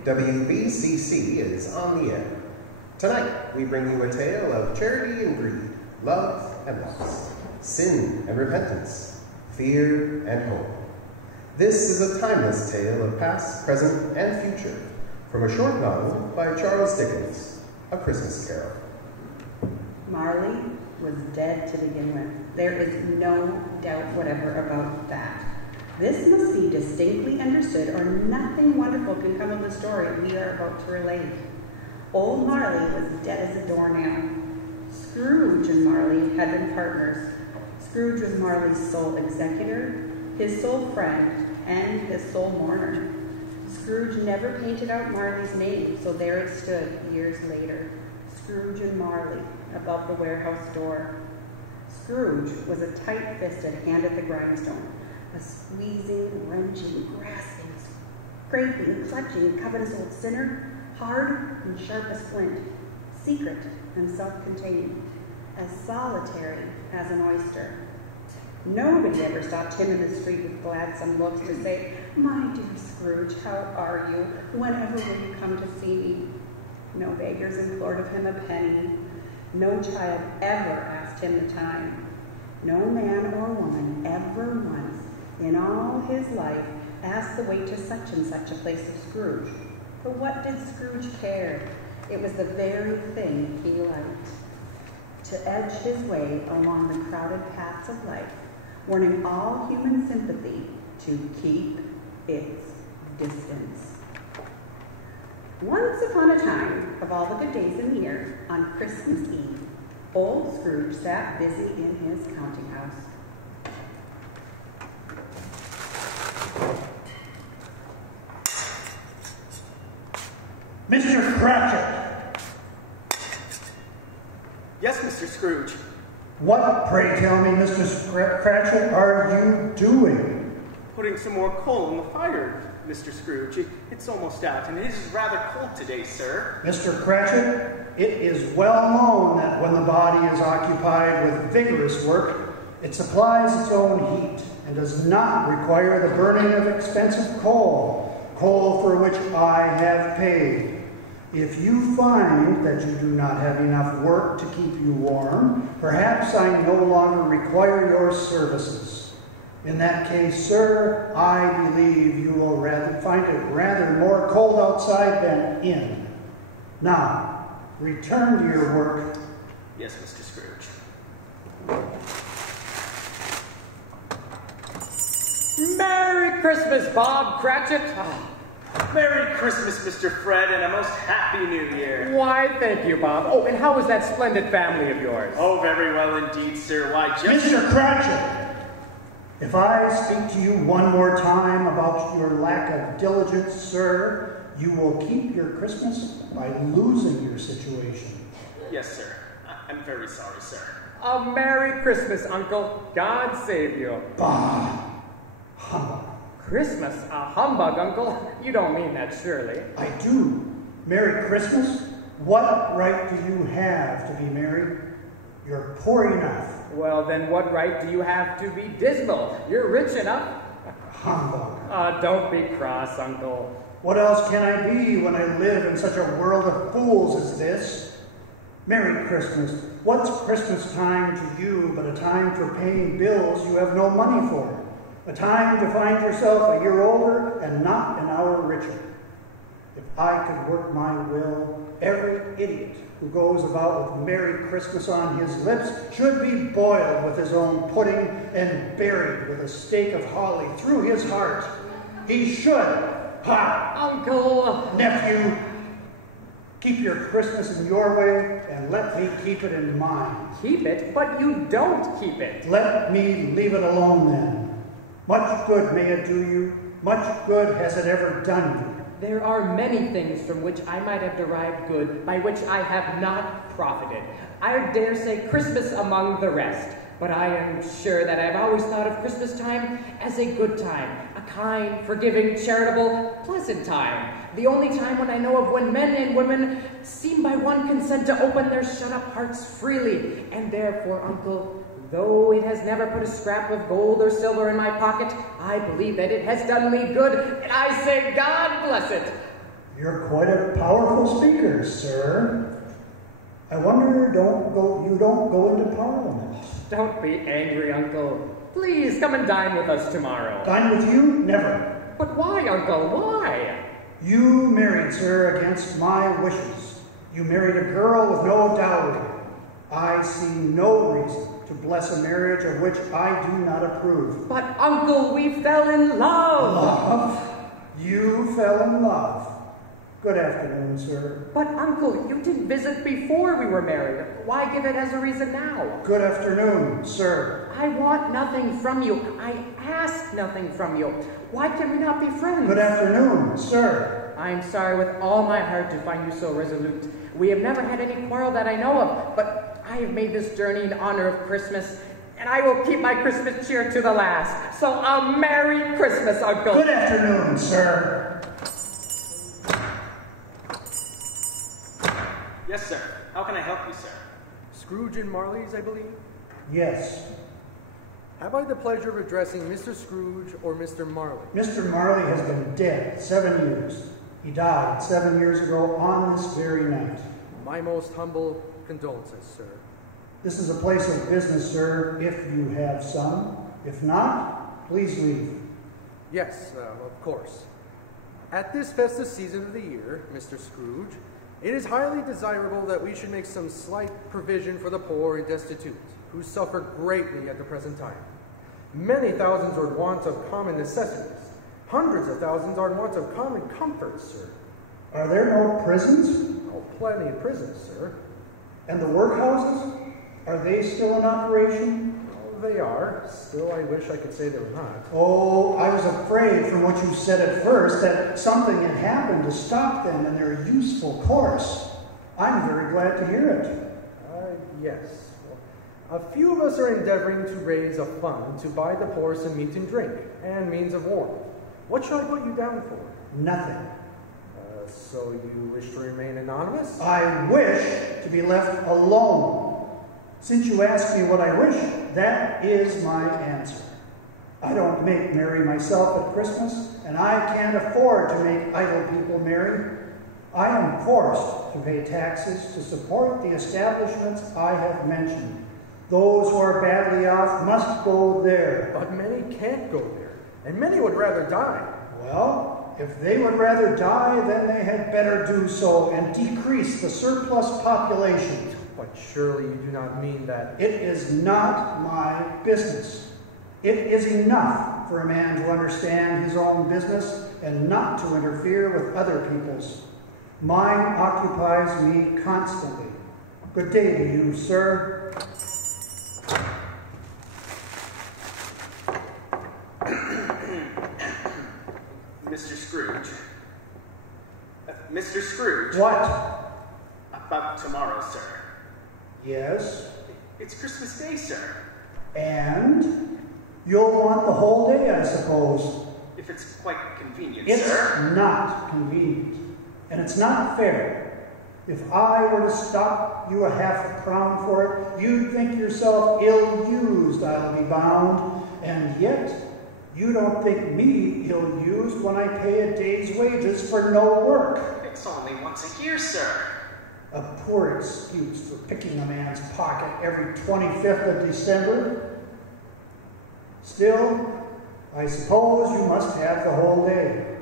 WBCC is on the air. Tonight, we bring you a tale of charity and greed, love and loss, sin and repentance, fear and hope. This is a timeless tale of past, present, and future, from a short novel by Charles Dickens, A Christmas Carol. Marley was dead to begin with. There is no doubt whatever about that. This must be distinctly understood, or nothing wonderful can come of the story we are about to relate. Old Marley was dead as a doornail. Scrooge and Marley had been partners. Scrooge was Marley's sole executor, his sole friend, and his sole mourner. Scrooge never painted out Marley's name, so there it stood years later. Scrooge and Marley above the warehouse door. Scrooge was a tight-fisted hand at the grindstone, a squeezing, wrenching, grasping, scraping, clutching, covetous old sinner, hard and sharp as flint, secret and self-contained, as solitary as an oyster. Nobody ever stopped him in the street with gladsome looks to say, "My dear Scrooge, how are you? Whenever will you come to see me?" No beggars implored of him a penny. No child ever asked him the time. No man or woman ever once in all his life asked the way to such and such a place of Scrooge. For what did Scrooge care? It was the very thing he liked. To edge his way along the crowded paths of life, warning all human sympathy to keep its distance. Once upon a time, of all the good days in the year, on Christmas Eve, old Scrooge sat busy in his counting house. Mr. Cratchit! Yes, Mr. Scrooge. What, pray tell me, Mr. Cratchit, are you doing? Putting some more coal in the fire, Mr. Scrooge. It's almost out, and it is rather cold today, sir. Mr. Cratchit, it is well known that when the body is occupied with vigorous work, it supplies its own heat and does not require the burning of expensive coal for which I have paid. If you find that you do not have enough work to keep you warm, perhaps I no longer require your services. In that case, sir, I believe you will find it rather more cold outside than in. Now, return to your work. Yes, Mr. Scrooge. Merry Christmas, Bob Cratchit. Merry Christmas, Mr. Fred, and a most happy New Year. Why, thank you, Bob. Oh, and how is that splendid family of yours? Oh, very well indeed, sir. Why, just... Mr. Cratchit, if I speak to you one more time about your lack of diligence, sir, you will keep your Christmas by losing your situation. Yes, sir. I'm very sorry, sir. A Merry Christmas, Uncle. God save you. Bah! Humbug. Christmas? A humbug, Uncle? You don't mean that, surely. I do. Merry Christmas? What right do you have to be merry? You're poor enough. Well, then what right do you have to be dismal? You're rich enough. Humbug. Don't be cross, Uncle. What else can I be when I live in such a world of fools as this? Merry Christmas. What's Christmas time to you but a time for paying bills you have no money for? A time to find yourself a year older and not an hour richer. If I could work my will, every idiot who goes about with Merry Christmas on his lips should be boiled with his own pudding and buried with a stake of holly through his heart. He should. Ha! Uncle! Nephew, keep your Christmas in your way and let me keep it in mine. Keep it? But you don't keep it. Let me leave it alone then. Much good may it do you. Much good has it ever done you. There are many things from which I might have derived good, by which I have not profited. I dare say Christmas among the rest. But I am sure that I've always thought of Christmas time as a good time, a kind, forgiving, charitable, pleasant time. The only time when I know of when men and women seem by one consent to open their shut-up hearts freely. And therefore, Uncle, though it has never put a scrap of gold or silver in my pocket, I believe that it has done me good, and I say God bless it. You're quite a powerful speaker, sir. I wonder you don't go into Parliament. Don't be angry, Uncle. Please come and dine with us tomorrow. Dine with you? Never. But why, Uncle? Why? You married, sir, against my wishes. You married a girl with no dowry. I see no reason to bless a marriage of which I do not approve. But, Uncle, we fell in love. Love? You fell in love. Good afternoon, sir. But, Uncle, you didn't visit before we were married. Why give it as a reason now? Good afternoon, sir. I want nothing from you. I ask nothing from you. Why can we not be friends? Good afternoon, sir. I am sorry with all my heart to find you so resolute. We have never had any quarrel that I know of, but I have made this journey in honor of Christmas, and I will keep my Christmas cheer to the last. So a Merry Christmas, Uncle. Good afternoon, sir. Yes, sir. How can I help you, sir? Scrooge and Marley's, I believe? Yes. Have I the pleasure of addressing Mr. Scrooge or Mr. Marley? Mr. Marley has been dead 7 years. He died 7 years ago on this very night. My most humble condolences, sir. This is a place of business, sir, if you have some. If not, please leave. Yes, of course. At this festive season of the year, Mr. Scrooge, it is highly desirable that we should make some slight provision for the poor and destitute, who suffer greatly at the present time. Many thousands are in want of common necessities. Hundreds of thousands are in want of common comforts, sir. Are there no prisons? Oh, plenty of prisons, sir. And the workhouses? Are they still in operation? Oh, they are. Still, I wish I could say they were not. Oh, I was afraid from what you said at first that something had happened to stop them in their useful course. I'm very glad to hear it. Yes. Well, a few of us are endeavoring to raise a fund to buy the poor some meat and drink and means of warmth. What shall I put you down for? Nothing. So you wish to remain anonymous? I wish to be left alone. Since you ask me what I wish, that is my answer. I don't make merry myself at Christmas, and I can't afford to make idle people merry. I am forced to pay taxes to support the establishments I have mentioned. Those who are badly off must go there. But many can't go there, and many would rather die. Well, if they would rather die, then they had better do so and decrease the surplus population. But surely you do not mean that... It is not my business. It is enough for a man to understand his own business and not to interfere with other people's. Mine occupies me constantly. Good day to you, sir. Mr. Scrooge. Mr. Scrooge. What? About tomorrow, sir. Yes? It's Christmas Day, sir. And? You'll want the whole day, I suppose. If it's quite convenient, It's sir. not convenient. And it's not fair. If I were to stop you a half-crown for it, you'd think yourself ill-used, I'll be bound. And yet, you don't think me ill-used when I pay a day's wages for no work. It's only once a year, sir. A poor excuse for picking a man's pocket every 25th of December. Still, I suppose you must have the whole day.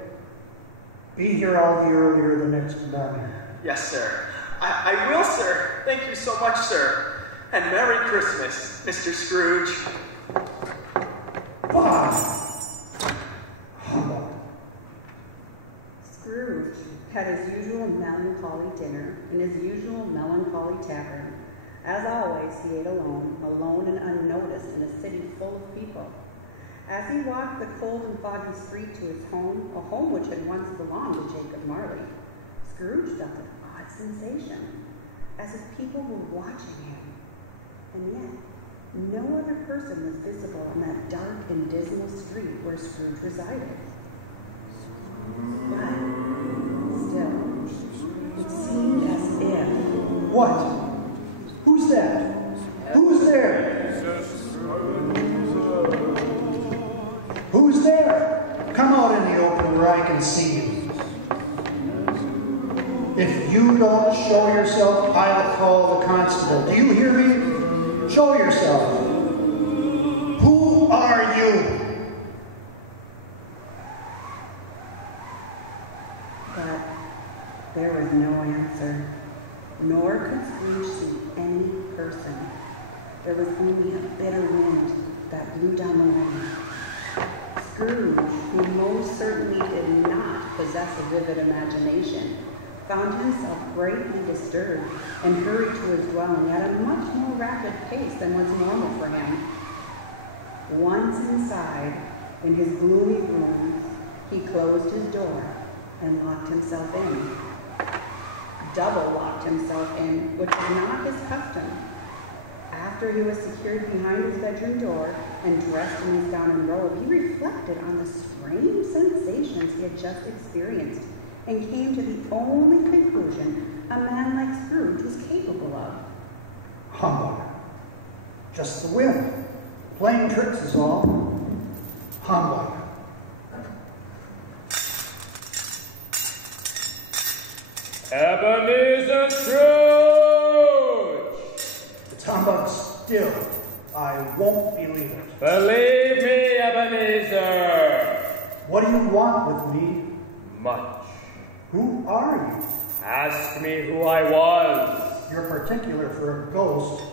Be here all the earlier the next morning. Yes, sir. I will, sir. Thank you so much, sir. And Merry Christmas, Mr. Scrooge. Scrooge had his usual melancholy dinner in his usual melancholy tavern. As always, he ate alone and unnoticed in a city full of people. As he walked the cold and foggy street to his home, a home which had once belonged to Jacob Marley, Scrooge felt an odd sensation, as if people were watching him. And yet, no other person was visible on that dark and dismal street where Scrooge resided. But still, it seemed as if... What? Who's that? Who's there? Who's there? Come out in the open where I can see you. If you don't show yourself, I'll call the constable. Do you hear me? Show yourself. Who are you? But there was no answer, nor could Scrooge see any person. There was only a bitter wind that blew down the lane. Scrooge, who most certainly did not possess a vivid imagination, found himself greatly disturbed and hurried to his dwelling at a much more rapid pace than was normal for him. Once inside, in his gloomy rooms, he closed his door and locked himself in. Double locked himself in, which was not his custom. After he was secured behind his bedroom door and dressed in his gown and robe, he reflected on the strange sensations he had just experienced and came to the only conclusion a man like Scrooge was capable of. Humbug. Just the wind. Playing tricks is all. Humbug. Ebenezer Scrooge! It's humbug still. I won't believe it. Believe me, Ebenezer! What do you want with me? Much. Who are you? Ask me who I was. You're particular for a ghost.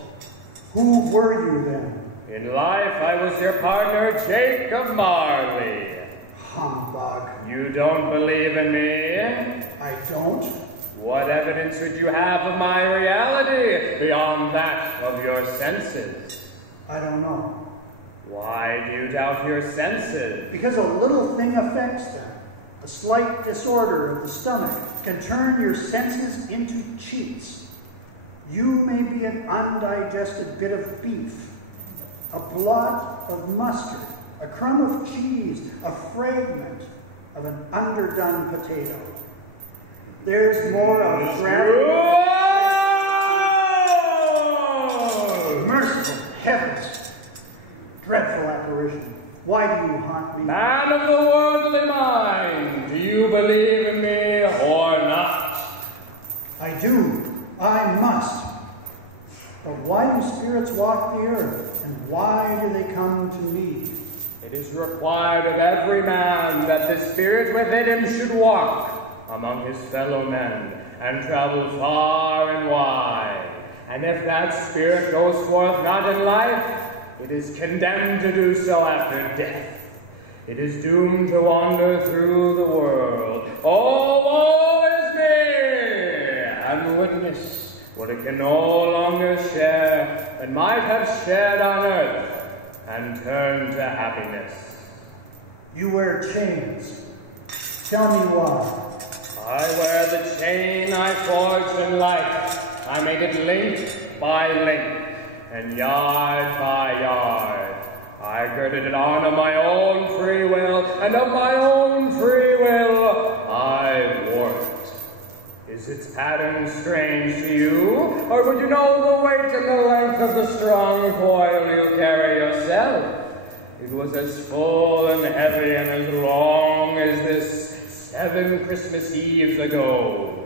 Who were you then? In life, I was your partner, Jacob Marley. Humbug. You don't believe in me? I don't. What evidence would you have of my reality beyond that of your senses? I don't know. Why do you doubt your senses? Because a little thing affects them. A slight disorder of the stomach can turn your senses into cheats. You may be an undigested bit of beef, a blot of mustard, a crumb of cheese, a fragment of an underdone potato. There's more of gravity. Merciful heavens! Dreadful apparition. Why do you haunt me? Man of the worldly mind, do you believe in me or not? I do. I must. But why do spirits walk the earth, and why do they come to me? It is required of every man that the spirit within him should walk among his fellow men and travel far and wide. And if that spirit goes forth not in life, it is condemned to do so after death. It is doomed to wander through the world. Oh, woe is me! And witness what it can no longer share and might have shared on earth and turn to happiness. You wear chains. Tell me why. I wear the chain I forged in life. I make it link by link and yard by yard. I girded it on of my own free will, and of my own free will I wore it. Is its pattern strange to you, or would you know the weight and the length of the strong coil you carry yourself? It was as full and heavy and as long as this 7 Christmas Eves ago.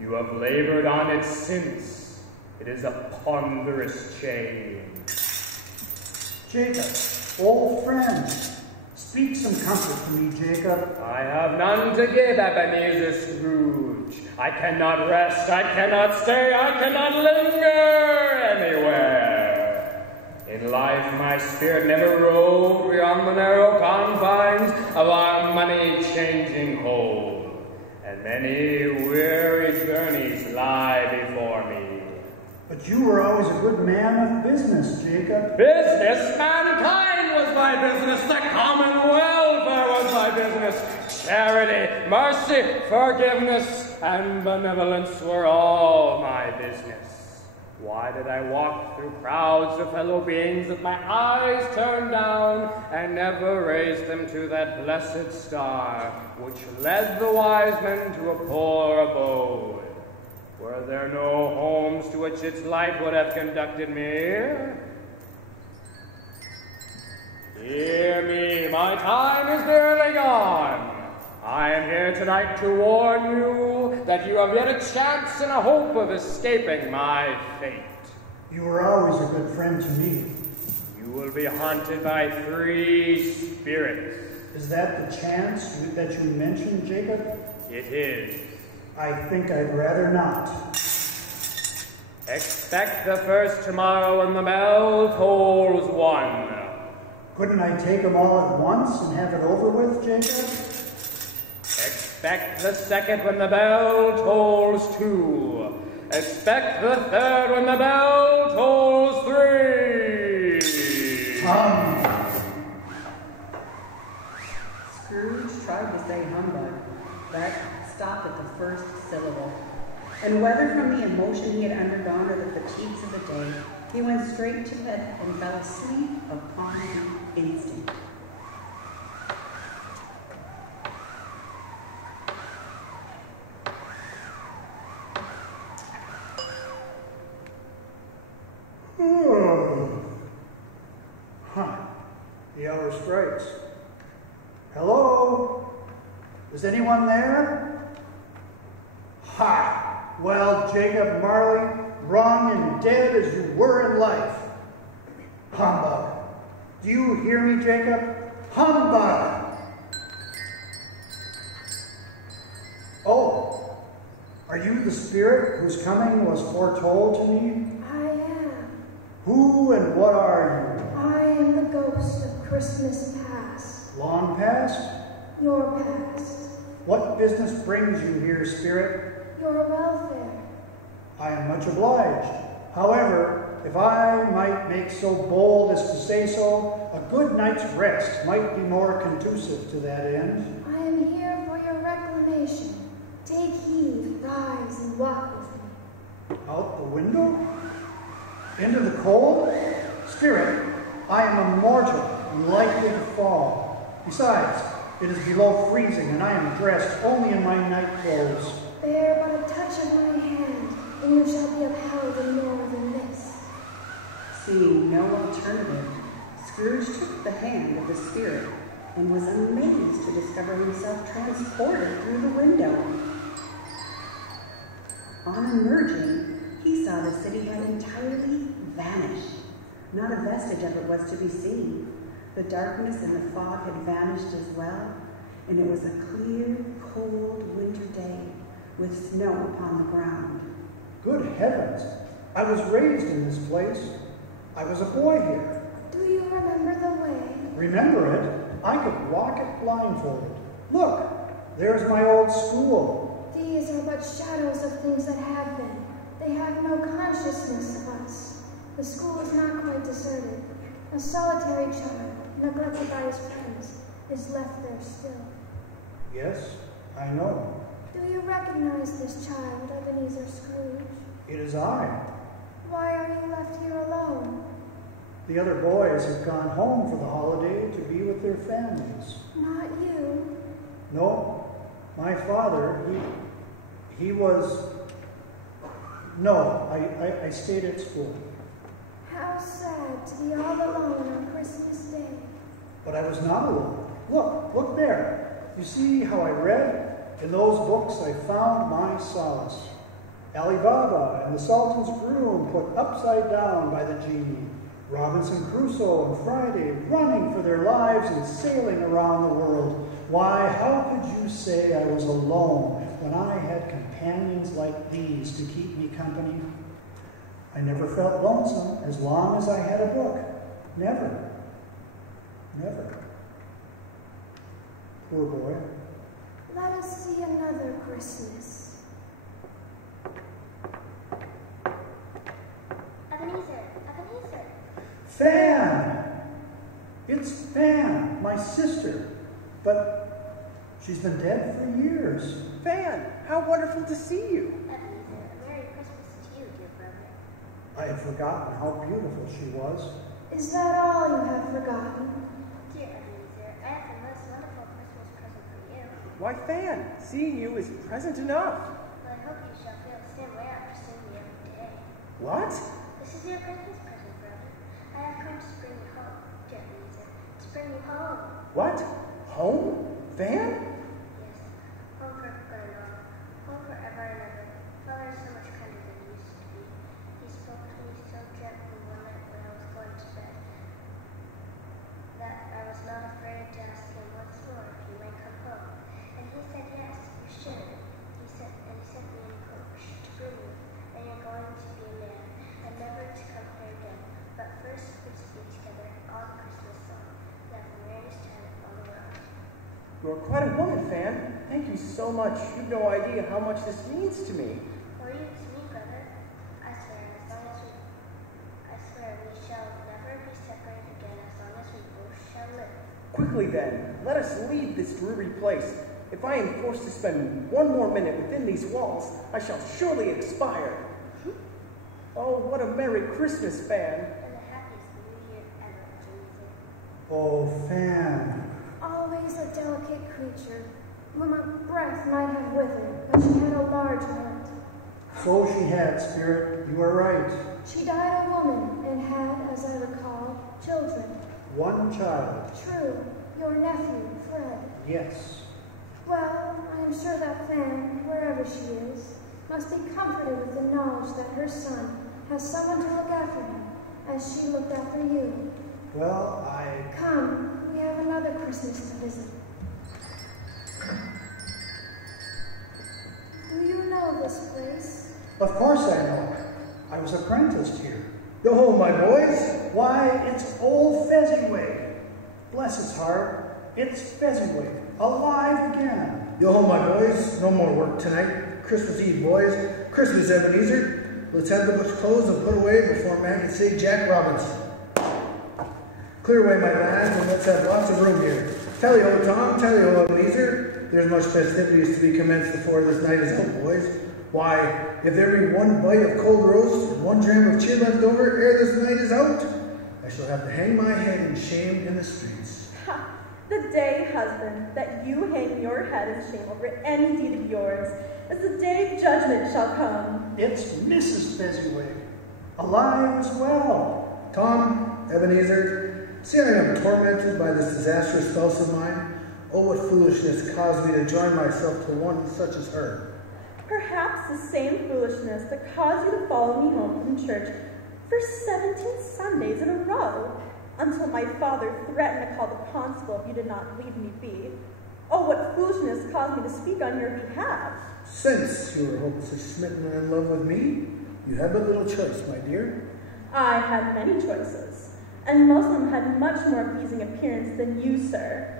You have labored on it since. It is a ponderous chain. Jacob, old friend, speak some comfort to me, Jacob. I have none to give, Ebenezer Scrooge. I cannot rest, I cannot stay, I cannot linger anywhere. In life, my spirit never roved beyond the narrow confines of our money-changing hold, and many weary journeys lie before me. But you were always a good man of business, Jacob. Business? Mankind was my business. The common welfare was my business. Charity, mercy, forgiveness, and benevolence were all my business. Why did I walk through crowds of fellow beings with my eyes turned down and never raised them to that blessed star which led the wise men to a poor abode? Were there no homes to which its light would have conducted me? Hear me, my time is nearly gone. I am here tonight to warn you that you have yet a chance and a hope of escaping my fate. You were always a good friend to me. You will be haunted by 3 spirits. Is that the chance that you mentioned, Jacob? It is. I think I'd rather not. Expect the first tomorrow when the bell tolls 1. Couldn't I take them all at once and have it over with, Jacob? Expect the second when the bell tolls 2. Expect the third when the bell tolls 3. Scrooge tried to say humbug, but stopped at the first syllable. And whether from the emotion he had undergone or the fatigues of the day, he went straight to bed and fell asleep upon the instant. The hour strikes. Hello? Is anyone there? Ha! Well, Jacob Marley, wrong and dead as you were in life. Humbug. Do you hear me, Jacob? Humbug! Oh, are you the spirit whose coming was foretold to me? I am. Who and what are I am the ghost of Christmas past. you? Long past? Your past. What business brings you here, spirit? Your welfare. I am much obliged. However, if I might make so bold as to say so, a good night's rest might be more conducive to that end. I am here for your reclamation. Take heed, rise, and walk with me. Out the window? Into the cold? Spirit, I am a mortal and likely to fall. Besides, it is below freezing, and I am dressed only in my night clothes. Bear but a touch of my hand, and you shall be upheld in more than this. Seeing no alternative, Scrooge took the hand of the spirit and was amazed to discover himself transported through the window. On emerging, he saw the city had entirely vanished. Not a vestige of it was to be seen. The darkness and the fog had vanished as well, and it was a clear, cold winter day with snow upon the ground. Good heavens! I was raised in this place. I was a boy here. Do you remember the way? Remember it? I could walk it blindfolded. Look, there's my old school. These are but shadows of things that have been. They have no consciousness of us. The school is not quite deserted. A solitary child, neglected by his friends, is left there still. Yes, I know. Do you recognize this child, Ebenezer Scrooge? It is I. Why are you left here alone? The other boys have gone home for the holiday to be with their families. Not you. No, my father, he was... No, I stayed at school. How sad to be all alone on Christmas Day. But I was not alone. Look there. You see how I read? In those books I found my solace. Ali Baba and the Sultan's Groom put upside down by the genie. Robinson Crusoe and Friday running for their lives and sailing around the world. Why, how could you say I was alone when I had companions like these to keep me company? I never felt lonesome as long as I had a book. Never. Never. Poor boy. Let us see another Christmas. Ebenezer! Fan! It's Fan, my sister. But she's been dead for years. Fan, how wonderful to see you. Ebenezer, a Merry Christmas to you, dear brother. I had forgotten how beautiful she was. Is that all you have forgotten? Dear Ebenezer, I have the most wonderful Christmas present for you. Why, Fan, seeing you is present enough. But I hope you shall feel the same way after seeing me every day. What? This is your Christmas present, brother. I have come to bring you home, dear Ebenezer. To bring you home. What? Home? Fan? Yes, You're quite a woman, Fan. Thank you so much. You've no idea how much this means to me. Or you to me, brother. I swear we shall never be separated again as long as we both shall live. Quickly then, let us leave this dreary place. If I am forced to spend one more minute within these walls, I shall surely expire. Oh, what a Merry Christmas, Fan. And the happiest New Year ever, Jesus. Oh, Fan. Always a delicate creature, whom a breath might have withered, but she had a large heart. So she had, Spirit. You are right. She died a woman and had, as I recall, children. One child. True, your nephew, Fred. Yes. Well, I am sure that Fan, wherever she is, must be comforted with the knowledge that her son has someone to look after him, as she looked after you. Well, Come, we have another Christmas to visit. Do you know this place? Of course I know. I was apprenticed here. Yo-ho, my boys. Why, it's old Fezziwig. Bless his heart, it's Fezziwig, alive again. Yo-ho, my boys. No more work tonight. Christmas Eve, boys. Christmas, Ebenezer. Let's have the butch closed and put away before man can say Jack Robinson. Clear away, my lads, and let's have lots of room here. Tally-ho, Tom. Tally-ho, Ebenezer. There's much festivities to be commenced before this night is out, boys. Why, if there be one bite of cold roast and one dram of cheer left over ere this night is out, I shall have to hang my head in shame in the streets. Ha! The day, husband, that you hang your head in shame over any deed of yours, as the day of judgment shall come. It's Mrs. Fezziwig, alive as well. Tom, Ebenezer, see I am tormented by this disastrous spouse of mine. Oh, what foolishness caused me to join myself to one such as her. Perhaps the same foolishness that caused you to follow me home from church for 17 Sundays in a row, until my father threatened to call the constable if you did not leave me be. Oh, what foolishness caused me to speak on your behalf. Since you were hopelessly smitten and in love with me, you had but little choice, my dear. I had many choices, and most of them had much more pleasing appearance than you, sir.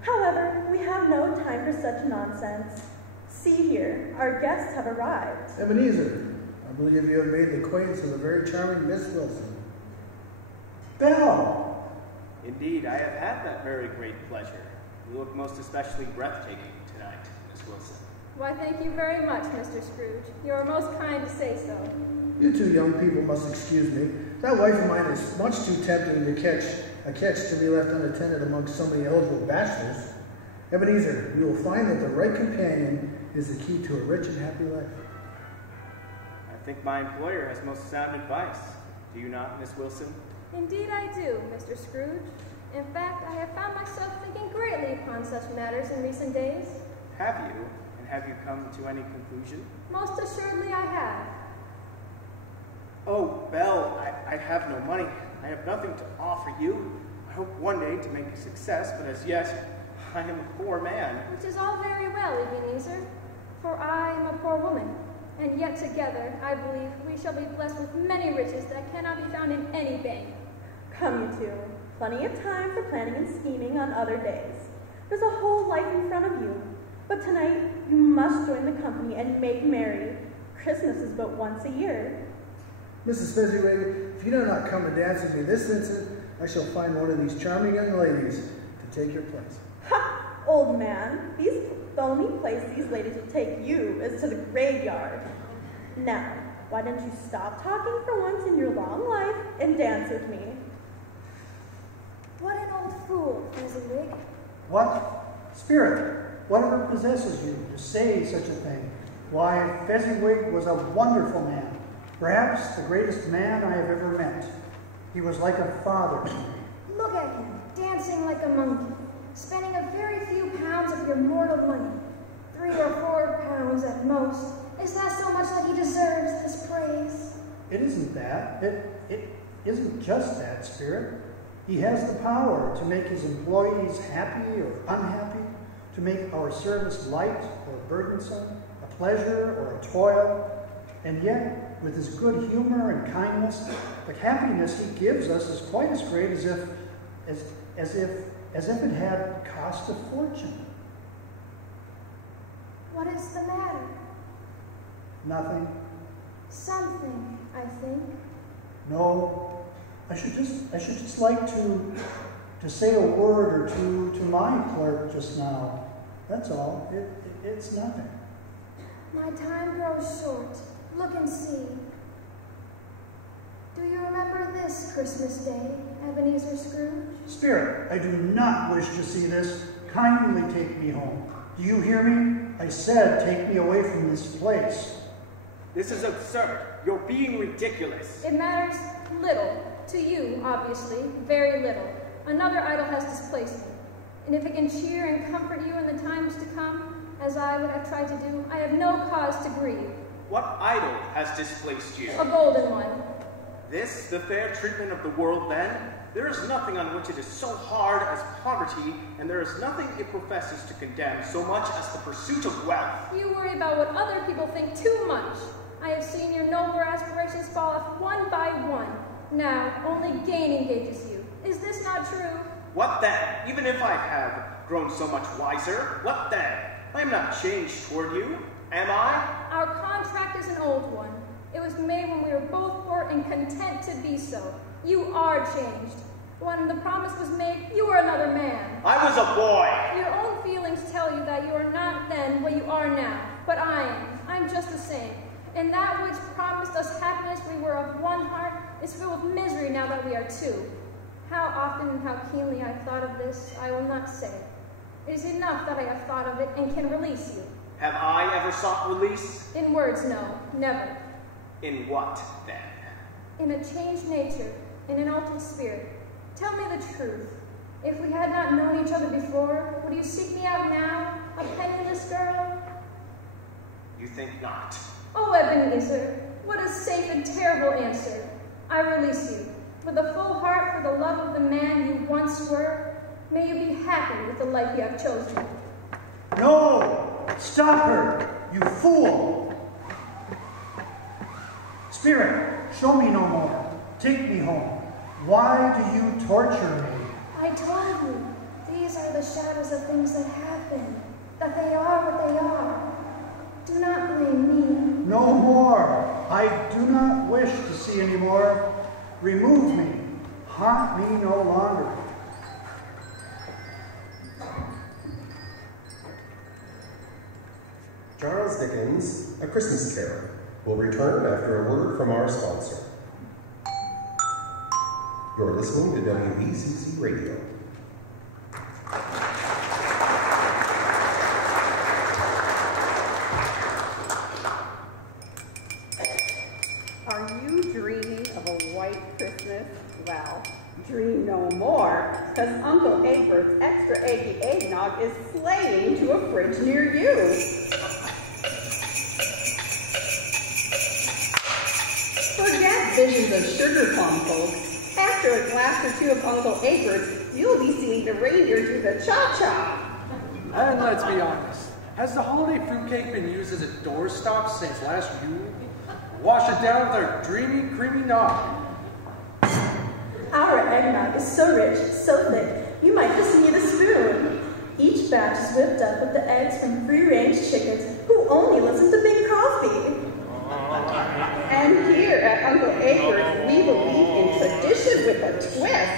However, we have no time for such nonsense. See here, our guests have arrived. Ebenezer, I believe you have made the acquaintance of the very charming Miss Wilson. Belle! Indeed, I have had that very great pleasure. You look most especially breathtaking tonight, Miss Wilson. Why, thank you very much, Mr. Scrooge. You are most kind to say so. You two young people must excuse me. That wife of mine is much too tempting to catch to be left unattended amongst so many eligible bachelors. Ebenezer, you will find that the right companion is the key to a rich and happy life. I think my employer has most sound advice. Do you not, Miss Wilson? Indeed I do, Mr. Scrooge. In fact, I have found myself thinking greatly upon such matters in recent days. Have you? And have you come to any conclusion? Most assuredly I have. Oh, Belle, I have no money. I have nothing to offer you. I hope one day to make a success, but as yet, I am a poor man. Which is all very well, Ebenezer, for I am a poor woman, and yet together, I believe, we shall be blessed with many riches that cannot be found in any bank. Come, you two. Plenty of time for planning and scheming on other days. There's a whole life in front of you. But tonight, you must join the company and make merry. Christmas is but once a year. Mrs. Fezziwig, if you do not come and dance with me this instant, I shall find one of these charming young ladies to take your place. Ha! Old man, the only place these ladies will take you is to the graveyard. Now, why don't you stop talking for once in your long life and dance with me? What an old fool, Fezziwig. What? Spirit, whatever possesses you to say such a thing? Why, Fezziwig was a wonderful man. Perhaps the greatest man I have ever met. He was like a father to me. Look at him, dancing like a monkey, spending a very few pounds of your mortal money. 3 or 4 pounds at most. Is that so much that he deserves this praise? It isn't that. It isn't just that, Spirit. He has the power to make his employees happy or unhappy, to make our service light or burdensome, a pleasure or a toil. And yet, with his good humor and kindness, the happiness he gives us is quite as great as if as if it had cost a fortune. What is the matter? Nothing. Something, I think. No. I should just like to say a word or two to my clerk just now. That's all. It's nothing. My time grows short. Look and see. Do you remember this Christmas Day, Ebenezer Scrooge? Spirit, I do not wish to see this. Kindly take me home. Do you hear me? I said take me away from this place. This is absurd. You're being ridiculous. It matters little. To you, obviously, very little. Another idol has displaced me. And if it can cheer and comfort you in the times to come, as I would have tried to do, I have no cause to grieve. What idol has displaced you? A golden one. This, the fair treatment of the world, then? There is nothing on which it is so hard as poverty, and there is nothing it professes to condemn so much as the pursuit of wealth. You worry about what other people think too much. I have seen your nobler aspirations fall off one by one. Now, only gain engages you. Is this not true? What then? Even if I have grown so much wiser, what then? I am not changed toward you, am I? Our contract is an old one. It was made when we were both poor and content to be so. You are changed. When the promise was made, you were another man. I was a boy. Your own feelings tell you that you are not then what you are now. But I am. I'm just the same. And that which promised us happiness we were of one heart is filled with misery now that we are two. How often and how keenly I have thought of this, I will not say. It is enough that I have thought of it and can release you. Have I ever sought release? In words, no. Never. In what, then? In a changed nature, in an altered spirit. Tell me the truth. If we had not known each other before, would you seek me out now, a penniless girl? You think not. Oh, Ebenezer, what a safe and terrible answer. I release you. With a full heart for the love of the man you once were, may you be happy with the life you have chosen. No! Stop her, you fool! Spirit, show me no more. Take me home. Why do you torture me? I told you, these are the shadows of things that have been, that they are what they are. Do not blame me. No more. I do not wish to see any more. Remove me. Haunt me no longer. Charles Dickens' A Christmas Carol will return after a word from our sponsor. You're listening to WBCC Radio. Are you dreaming of a white Christmas? Well, dream no more, because Uncle Egbert's extra eggy eggnog is slaying to a fridge near you. Forget visions of sugar plum, folks. After a glass or two of Uncle Egbert's, you'll be seeing the reindeer do the cha-cha. And let's be honest, has the holiday fruitcake been used as a doorstop since last Yule? Wash it down with our dreamy, creamy nog. Our eggnog is so rich, so thick, you might just need a spoon. Each batch is whipped up with the eggs from free-range chickens who only listen to Bing Crosby. And here at Uncle Egbert's, we believe in tradition with a twist.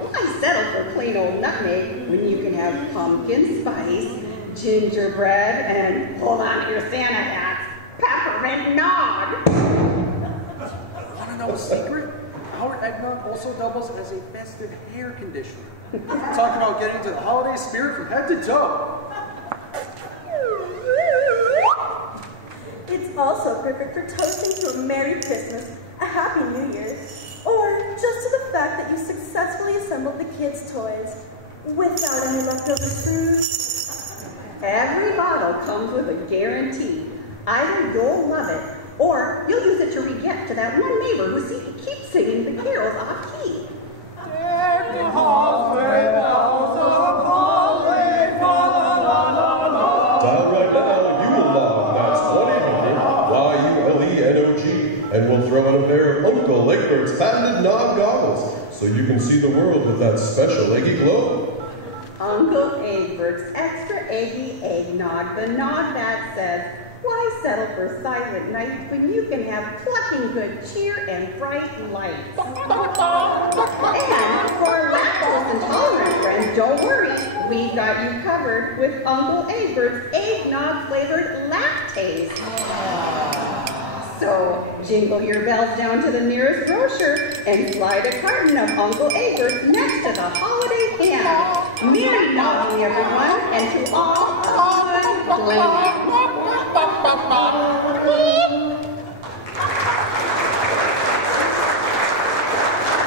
Why settle for plain old nutmeg when you can have pumpkin spice, gingerbread, and, hold on to your Santa hats, peppermint nog? Want to know a secret? Our eggnog also doubles as a festive hair conditioner. Talk about getting to the holiday spirit from head to toe. It's also perfect for toasting to a Merry Christmas, a Happy New Year, or just to the fact that you successfully assembled the kids' toys without any leftover food. Every bottle comes with a guarantee. Either you'll love it, or you'll use it to re-gift to that one neighbor who keeps singing the carols off key. Dial right now, you will log. That's 1-800-YULENOG, and we'll throw in a pair of Uncle Egbert's patented nog goggles, so you can see the world with that special eggy glow. Egbert's extra eggy eggnog, the nog that says, why settle for silent night when you can have clucking good cheer and bright lights? And for our lactose intolerant friends, don't worry, we've got you covered with Uncle Egbert's eggnog flavored lactase. So jingle your bells down to the nearest grocer and slide a carton of Uncle Egbert's next to the holiday ham. Merry nogging, everyone, and to all a good gleaning.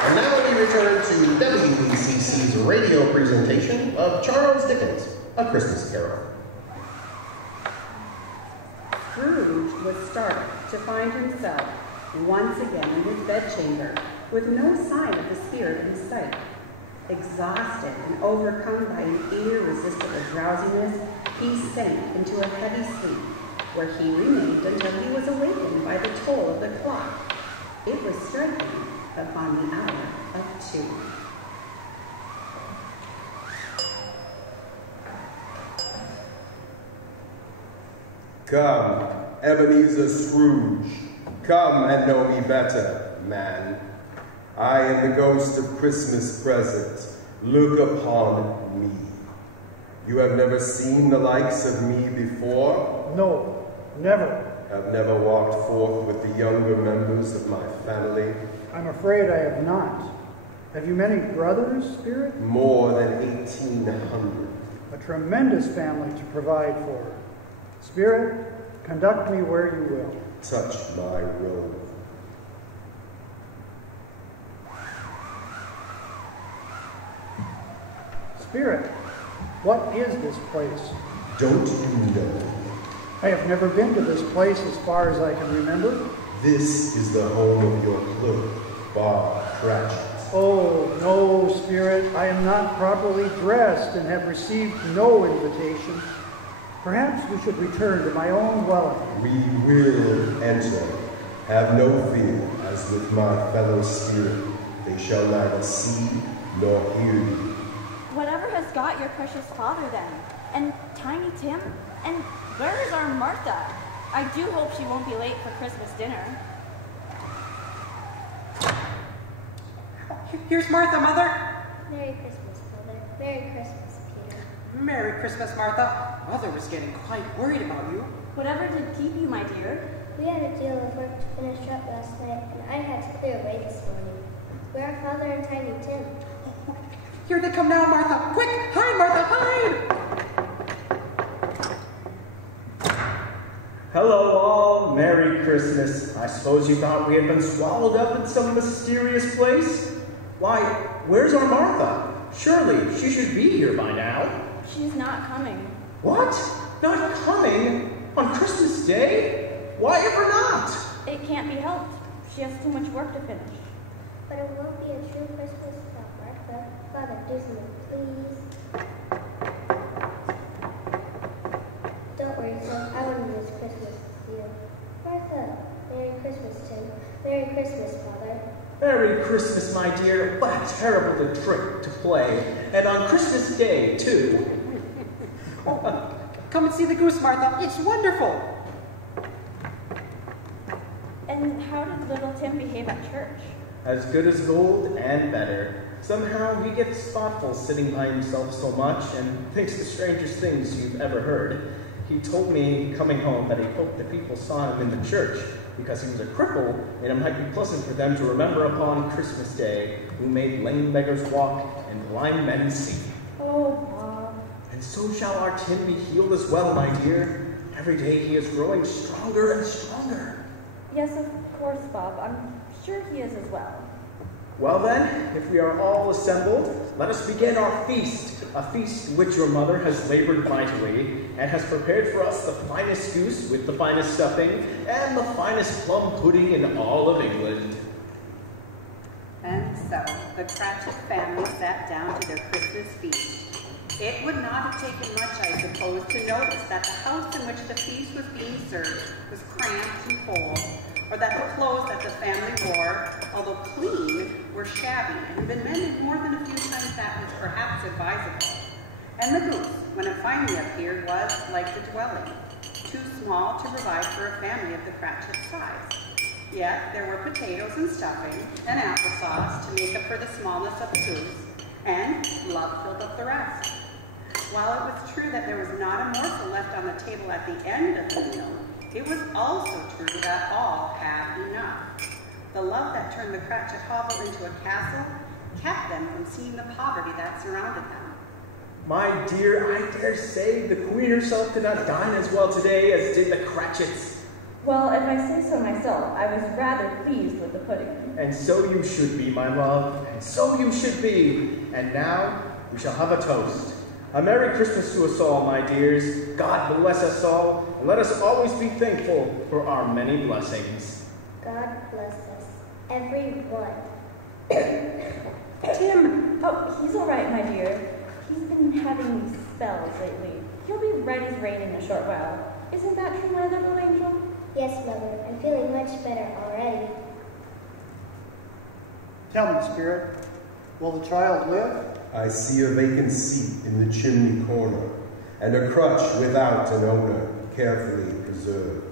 And now we return to WBCC's radio presentation of Charles Dickens' A Christmas Carol. Scrooge was startled to find himself once again in his bedchamber with no sign of the spirit in sight. Exhausted and overcome by an irresistible drowsiness, he sank into a heavy sleep, where he remained until he was awakened by the toll of the clock. It was striking upon the hour of 2. Come, Ebenezer Scrooge, come and know me better, man. I am the ghost of Christmas present. Look upon me. You have never seen the likes of me before? No, never. Have never walked forth with the younger members of my family? I'm afraid I have not. Have you many brothers, Spirit? More than 1,800. A tremendous family to provide for. Spirit, conduct me where you will. Touch my robe. Spirit, what is this place? Don't you know? I have never been to this place as far as I can remember. This is the home of your clerk, Bob Cratchit. Oh, no, Spirit, I am not properly dressed and have received no invitation. Perhaps we should return to my own dwelling. We will enter. Have no fear, as with my fellow spirit, they shall neither see nor hear you. Whatever has got your precious father then? And Tiny Tim? And where is our Martha? I do hope she won't be late for Christmas dinner. Here's Martha, Mother. Merry Christmas, Mother. Merry Christmas, Peter. Merry Christmas, Martha. Mother was getting quite worried about you. Whatever did keep you, my dear? We had a deal of work to finish up last night, and I had to clear away this morning. Where are Father and Tiny Tim? Here they come now, Martha. Quick! Hide, Martha, hide! Hello, all. Merry Christmas. I suppose you thought we had been swallowed up in some mysterious place? Why, where's our Martha? Surely she should be here by now. She's not coming. What? Not coming? On Christmas Day? Why ever not? It can't be helped. She has too much work to finish. But it won't be a true Christmas without Martha. Father, do something, please. Don't worry, son. I want to miss Christmas with you. Martha, Merry Christmas, Tim. Merry Christmas, Father. Merry Christmas, my dear. What a terrible trick to play. And on Christmas Day, too. Oh, come and see the goose, Martha. It's wonderful. And how did little Tim behave at church? As good as gold and better. Somehow he gets thoughtful sitting by himself so much and thinks the strangest things you've ever heard. He told me coming home that he hoped that people saw him in the church because he was a cripple and it might be pleasant for them to remember upon Christmas Day who made lame beggars walk and blind men see. Oh, Bob. And so shall our Tim be healed as well, my dear. Every day he is growing stronger and stronger. Yes, of course, Bob. I'm sure he is as well. Well then, if we are all assembled, let us begin our feast, a feast which your mother has labored mightily, and has prepared for us the finest goose with the finest stuffing, and the finest plum pudding in all of England. And so the Cratchit family sat down to their Christmas feast. It would not have taken much, I suppose, to notice that the house in which the feast was being served was cramped and cold, or that the clothes that the family wore, although clean, were shabby and had been mended more than a few times that was perhaps advisable. And the goose, when it finally appeared, was like the dwelling, too small to provide for a family of the Cratchit's size. Yet there were potatoes and stuffing and applesauce to make up for the smallness of the goose, and love filled up the rest. While it was true that there was not a morsel left on the table at the end of the meal, it was also true that all had enough. The love that turned the Cratchit hovel into a castle kept them from seeing the poverty that surrounded them. My dear, I dare say the Queen herself did not dine as well today as did the Cratchits. Well, if I say so myself, I was rather pleased with the pudding. And so you should be, my love, and so you should be. And now we shall have a toast. A Merry Christmas to us all, my dears. God bless us all, and let us always be thankful for our many blessings. God bless us, everyone. Tim! Oh, he's all right, my dear. He's been having these spells lately. He'll be right as rain in a short while. Isn't that true, my little angel? Yes, Mother. I'm feeling much better already. Tell me, Spirit, will the child live? I see a vacant seat in the chimney corner, and a crutch without an owner, carefully preserved.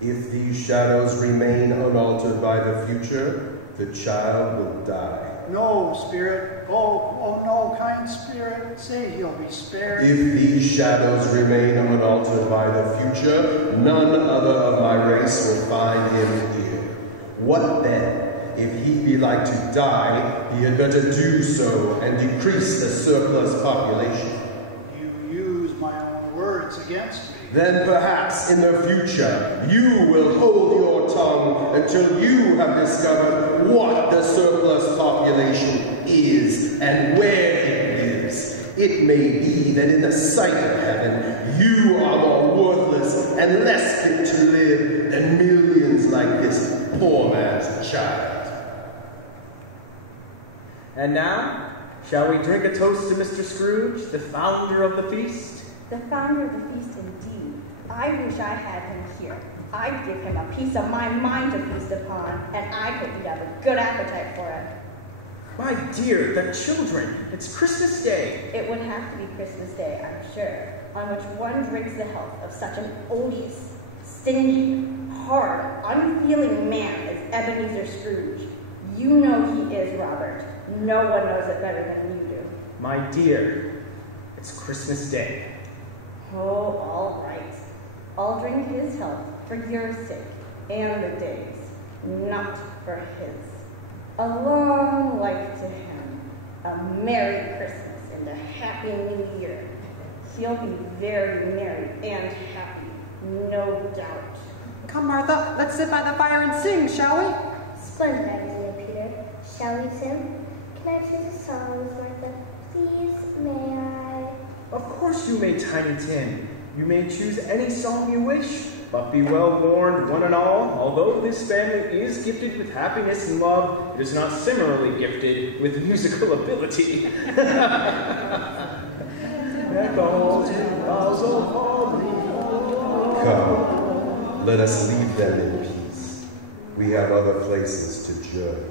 If these shadows remain unaltered by the future, the child will die. No, Spirit. Oh, no, kind Spirit. Say he'll be spared. If these shadows remain unaltered by the future, none other of my race will find him here. What then? If he be like to die, he had better do so and decrease the surplus population. You use my own words against me. Then perhaps in the future, you will hold your tongue until you have discovered what the surplus population is and where it lives. It may be that in the sight of heaven, you are more worthless and less fit to live than millions like this poor man's child. And now, shall we drink a toast to Mr. Scrooge, the founder of the feast? The founder of the feast, indeed. I wish I had him here. I'd give him a piece of my mind to feast upon, and I hope he'd have a good appetite for it. My dear, the children, it's Christmas Day. It would have to be Christmas Day, I'm sure, on which one drinks the health of such an odious, stingy, hard, unfeeling man as Ebenezer Scrooge. You know he is, Robert. No one knows it better than you do. My dear, it's Christmas Day. Oh, all right. I'll drink his health for your sake and the day's, not for his. A long life to him, a Merry Christmas and a Happy New Year. He'll be very merry and happy, no doubt. Come, Martha, let's sit by the fire and sing, shall we? Splendid idea, Peter. Shall we, Tim? Can I choose a song, Miss Martha? Please, may I? Of course you may, Tiny Tim. You may choose any song you wish, but be well warned, one and all, although this family is gifted with happiness and love, it is not similarly gifted with musical ability. Come, let us leave them in peace. We have other places to journey.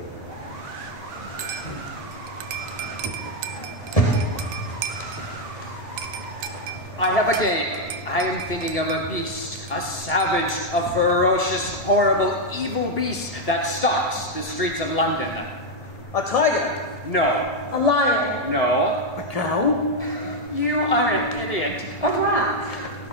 I have a game. I am thinking of a beast, a savage, a ferocious, horrible, evil beast that stalks the streets of London. A tiger? No. A lion? No. A cow? You are an idiot. A rat?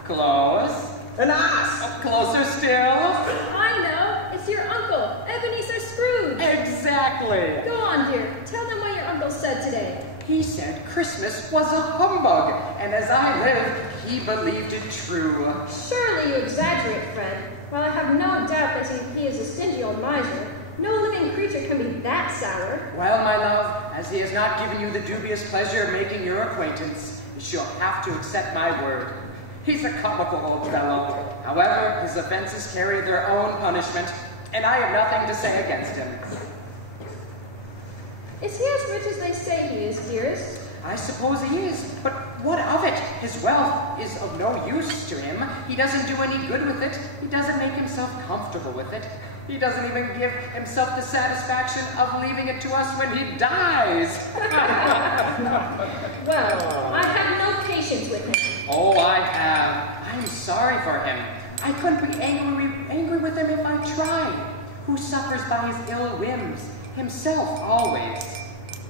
Close. An ass? Closer still. I know. It's your uncle, Ebenezer Scrooge. Exactly. Go on, dear. Tell them what your uncle said today. He said Christmas was a humbug, and as I live, he believed it true. Surely you exaggerate, Fred. While I have no doubt that he is a stingy old miser, no living creature can be that sour. Well, my love, as he has not given you the dubious pleasure of making your acquaintance, you shall have to accept my word. He's a comical old fellow. However, his offenses carry their own punishment, and I have nothing to say against him. Is he as rich as they say he is, dearest? I suppose he is, but what of it? His wealth is of no use to him. He doesn't do any good with it. He doesn't make himself comfortable with it. He doesn't even give himself the satisfaction of leaving it to us when he dies. Well, I have no patience with him. Oh, I have. I'm sorry for him. I couldn't be angry with him if I tried. Who suffers by his ill whims? Himself, always.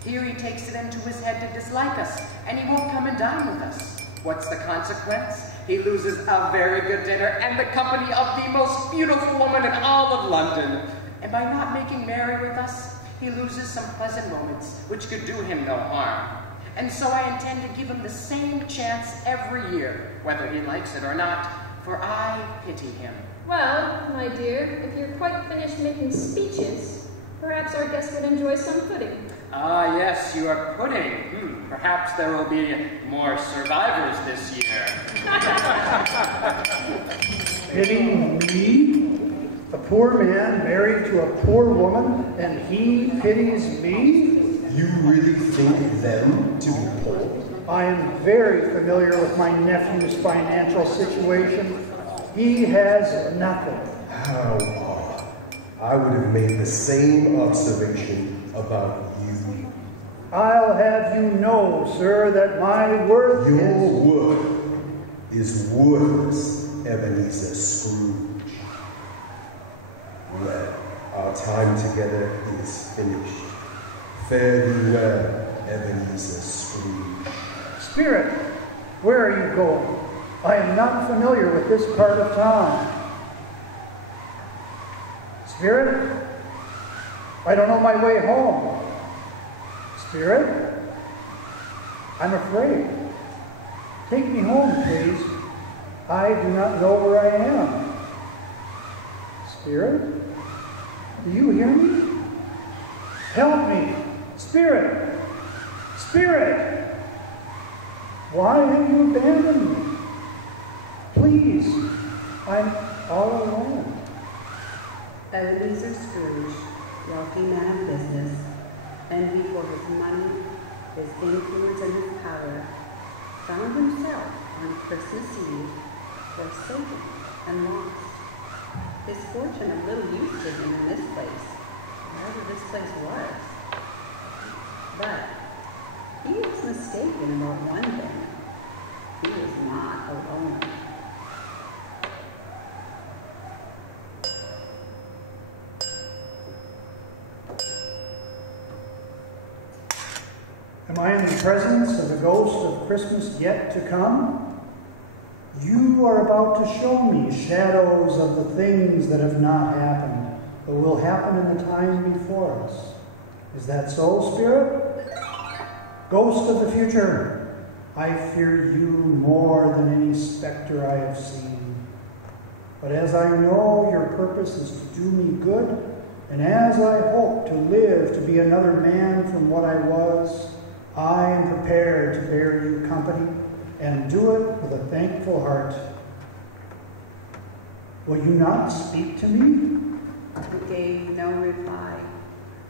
Here he takes it into his head to dislike us, and he won't come and dine with us. What's the consequence? He loses a very good dinner and the company of the most beautiful woman in all of London. And by not making merry with us, he loses some pleasant moments which could do him no harm. And so I intend to give him the same chance every year, whether he likes it or not, for I pity him. Well, my dear, if you're quite finished making speeches, perhaps our guest would enjoy some pudding. Ah, yes, you are pudding. Perhaps there will be more survivors this year. Pitying me? A poor man married to a poor woman, and he pities me? You really think them to be poor? I am very familiar with my nephew's financial situation. He has nothing. How odd. I would have made the same observation about you. I'll have you know, sir, that my worth Your worth is worthless, Ebenezer Scrooge. Well, our time together is finished. Fare thee well, Ebenezer Scrooge. Spirit, where are you going? I am not familiar with this part of town. Spirit, I don't know my way home. Spirit, I'm afraid. Take me home, please. I do not know where I am. Spirit, do you hear me? Help me. Spirit, Spirit, why have you abandoned me? Please, I'm all alone. Ebenezer Scrooge, wealthy man of business, envy for his money, his influence and his power, found himself on Christmas Eve forsaken and lost. His fortune of little use to him in this place, wherever this place was. But he was mistaken about one thing. He was not alone. Am I in the presence of the ghost of Christmas yet to come? You are about to show me shadows of the things that have not happened, but will happen in the time before us. Is that so, Spirit? Ghost of the future, I fear you more than any specter I have seen. But as I know your purpose is to do me good, and as I hope to live to be another man from what I was, I am prepared to bear you company and do it with a thankful heart. Will you not speak to me? It gave no reply,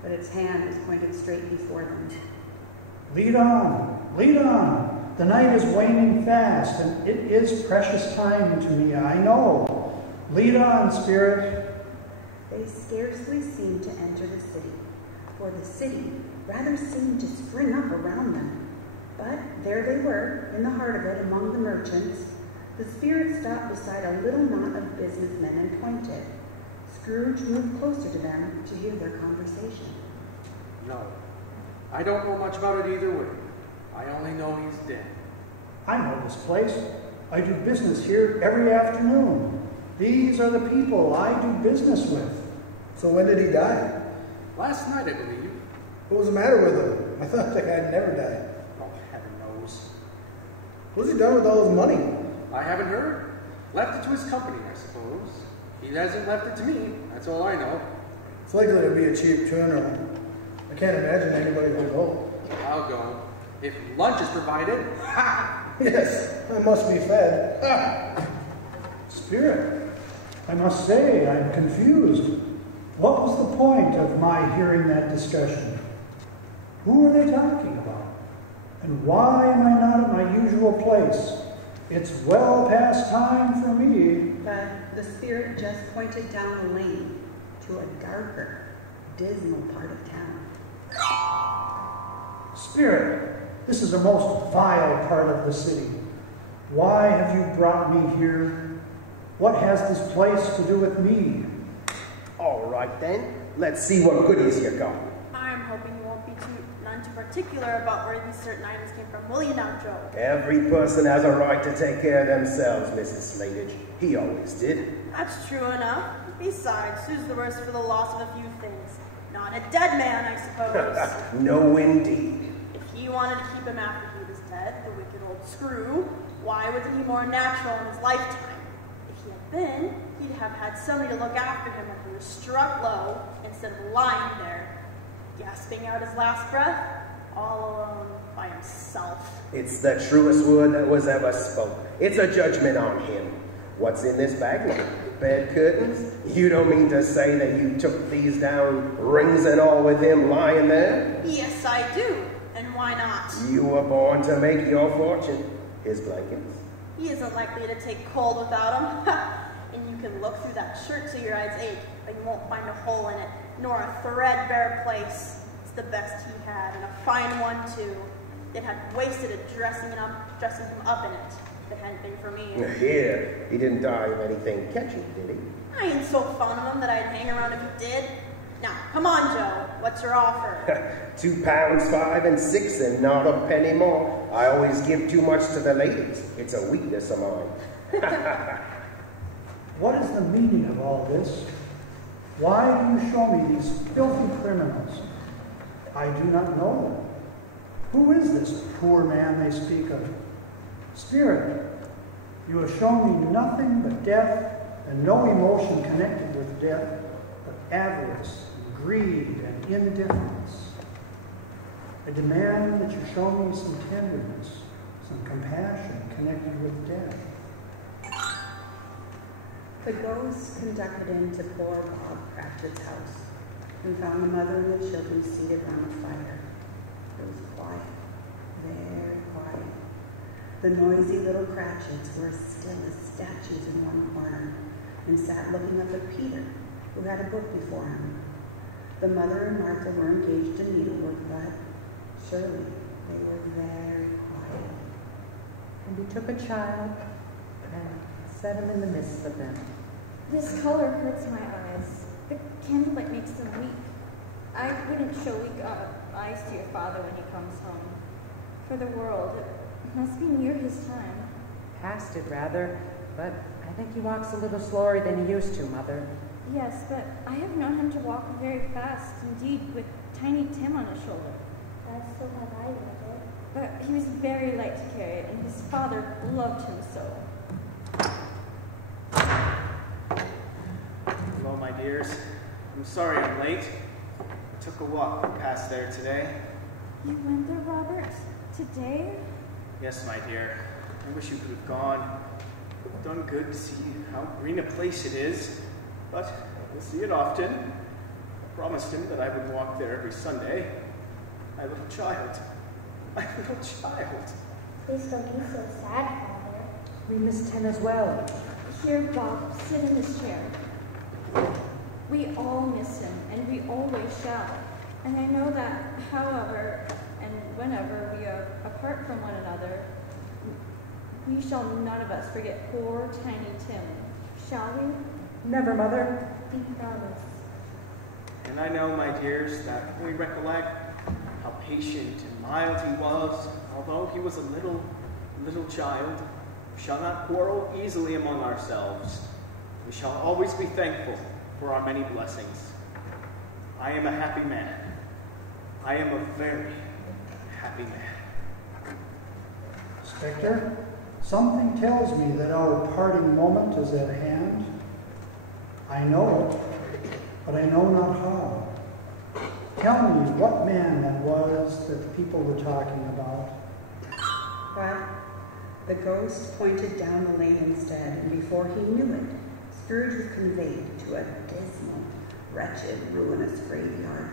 but its hand was pointed straight before them. Lead on, lead on. The night is waning fast, and it is precious time to me, I know. Lead on, Spirit. They scarcely seemed to enter the city, for the city rather seemed to spring up around them. But there they were, in the heart of it, among the merchants. The Spirit stopped beside a little knot of businessmen and pointed. Scrooge moved closer to them to hear their conversation. No, I don't know much about it either way. I only know he's dead. I know this place. I do business here every afternoon. These are the people I do business with. So when did he die? Last night, I believe. What was the matter with him? I thought that guy never died. Oh, heaven knows. What's he done with all his money? I haven't heard. Left it to his company, I suppose. He hasn't left it to me. That's all I know. It's likely to be a cheap funeral. I can't imagine anybody will go. I'll go. If lunch is provided. Ha! Yes, I must be fed. Ha! Spirit, I must say I'm confused. What was the point of my hearing that discussion? Who are they talking about? And why am I not at my usual place? It's well past time for me. But the spirit just pointed down the lane to a darker, dismal part of town. Spirit, this is the most vile part of the city. Why have you brought me here? What has this place to do with me? All right then, let's see what goodies you got. I'm hoping you won't be none too particular about where these certain items came from, will you now, Joe? Every person has a right to take care of themselves, Mrs. Slatedge. He always did. That's true enough. Besides, who's the worse for the loss of a few things? Not a dead man, I suppose. No, indeed. If he wanted to keep him after he was dead, the wicked old screw, why wasn't he more natural in his lifetime? If he had been, he'd have had somebody to look after him when he was struck low, instead of lying there, gasping out his last breath, all alone by himself. It's the truest word that was ever spoken. It's a judgment on him. What's in this bag now? Bed curtains? You don't mean to say that you took these down, rings and all, with him lying there? Yes, I do. And why not? You were born to make your fortune. His blankets? He isn't likely to take cold without them. And you can look through that shirt till your eyes ache, but you won't find a hole in it, nor a threadbare place. It's the best he had, and a fine one too. They'd have wasted it dressing him up in it. If it hadn't been for me. Here, he didn't die of anything catchy, did he? I ain't so fond of him that I'd hang around if he did. Now, come on, Joe. What's your offer? £2, 5 and 6, and not a penny more. I always give too much to the ladies. It's a weakness of mine. What is the meaning of all this? Why do you show me these filthy criminals? I do not know them. Who is this poor man they speak of? Spirit, you have shown me nothing but death, and no emotion connected with death, but avarice, and greed, and indifference. I demand that you show me some tenderness, some compassion connected with death. The ghost conducted him to poor Bob Cratchit's house and found the mother and the children seated round a fire. It was quiet, very quiet. The noisy little Cratchits were as still as statues in one corner and sat looking up at Peter, who had a book before him. The mother and Martha were engaged in needlework, but surely they were very quiet. And he took a child and set him in the midst of them. This color hurts my eyes. The candlelight makes them weak. I wouldn't show weak eyes to your father when he comes home. For the world, it must be near his time. Past it, rather, but I think he walks a little slower than he used to, Mother. Yes, but I have known him to walk very fast, indeed, with Tiny Tim on his shoulder. So have I, Mother. But he was very light to carry, and his father loved him so. Hello, my dears. I'm sorry I'm late. I took a walk past there today. You went there, Robert? Today? Yes, my dear. I wish you could have gone. Done good to see how green a place it is, but we'll see it often. I promised him that I would walk there every Sunday. My little child. My little child. Please don't be so sad, Father. We miss Tim as well. Here, Bob, sit in this chair. We all miss him, and we always shall. And I know that, however, and whenever we are apart from one another, we shall none of us forget poor Tiny Tim. Shall we? Never, Mother. We promise. And I know, my dears, that we recollect how patient and mild he was, although he was a little child. We shall not quarrel easily among ourselves. We shall always be thankful for our many blessings. I am a happy man. I am a very happy man. Spectre, something tells me that our parting moment is at hand. I know it, but I know not how. Tell me what man that was that the people were talking about. But the ghost pointed down the lane instead, and before he knew it, Scrooge was conveyed to a dismal, wretched, ruinous graveyard.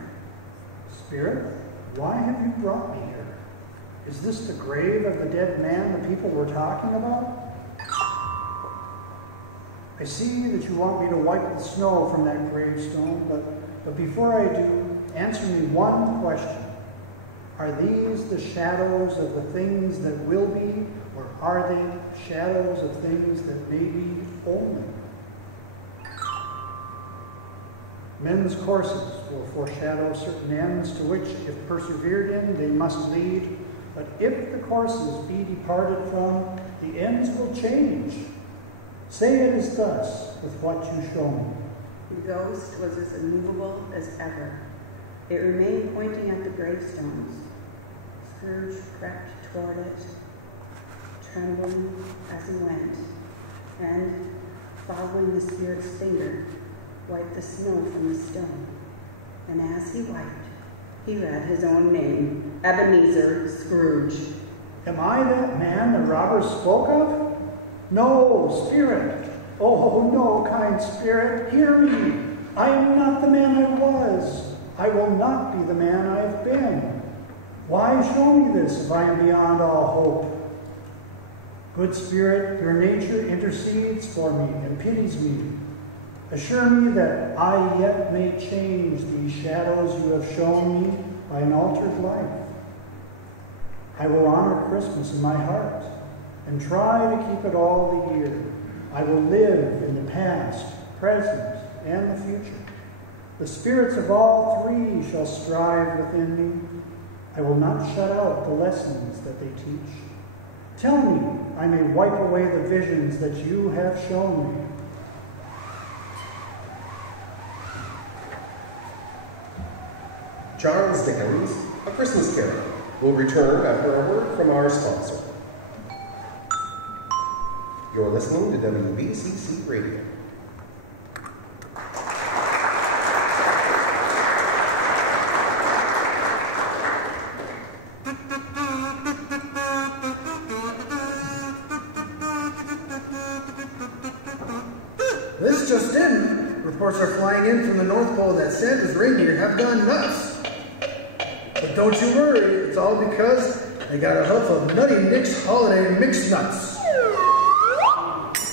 Spirit, why have you brought me here? Is this the grave of the dead man the people were talking about? I see that you want me to wipe the snow from that gravestone, but before I do, answer me one question. Are these the shadows of the things that will be, or are they shadows of things that may be only? Men's courses will foreshadow certain ends to which, if persevered in, they must lead. But if the courses be departed from, the ends will change. Say it is thus with what you show me. The ghost was as immovable as ever. It remained pointing at the gravestones. Scrooge crept toward it, trembling as he went, and, following the spirit's finger, wiped the snow from the stone. And as he wiped, he read his own name, Ebenezer Scrooge. Am I that man the robbers spoke of? No, spirit. Oh, no, kind spirit, hear me. I am not the man I was. I will not be the man I have been. Why show me this if I am beyond all hope? Good spirit, your nature intercedes for me and pities me. Assure me that I yet may change these shadows you have shown me by an altered life. I will honor Christmas in my heart and try to keep it all the year. I will live in the past, present, and the future. The spirits of all three shall strive within me. I will not shut out the lessons that they teach. Tell me, I may wipe away the visions that you have shown me. Charles Dickens, A Christmas Carol, will return after a word from our sponsor. You're listening to WBCC Radio. This just in. Reports are flying in from the North Pole that Santa's reindeer have gone nuts. But don't you worry, it's all because they got a huff of Nutty Nick's holiday mixed nuts.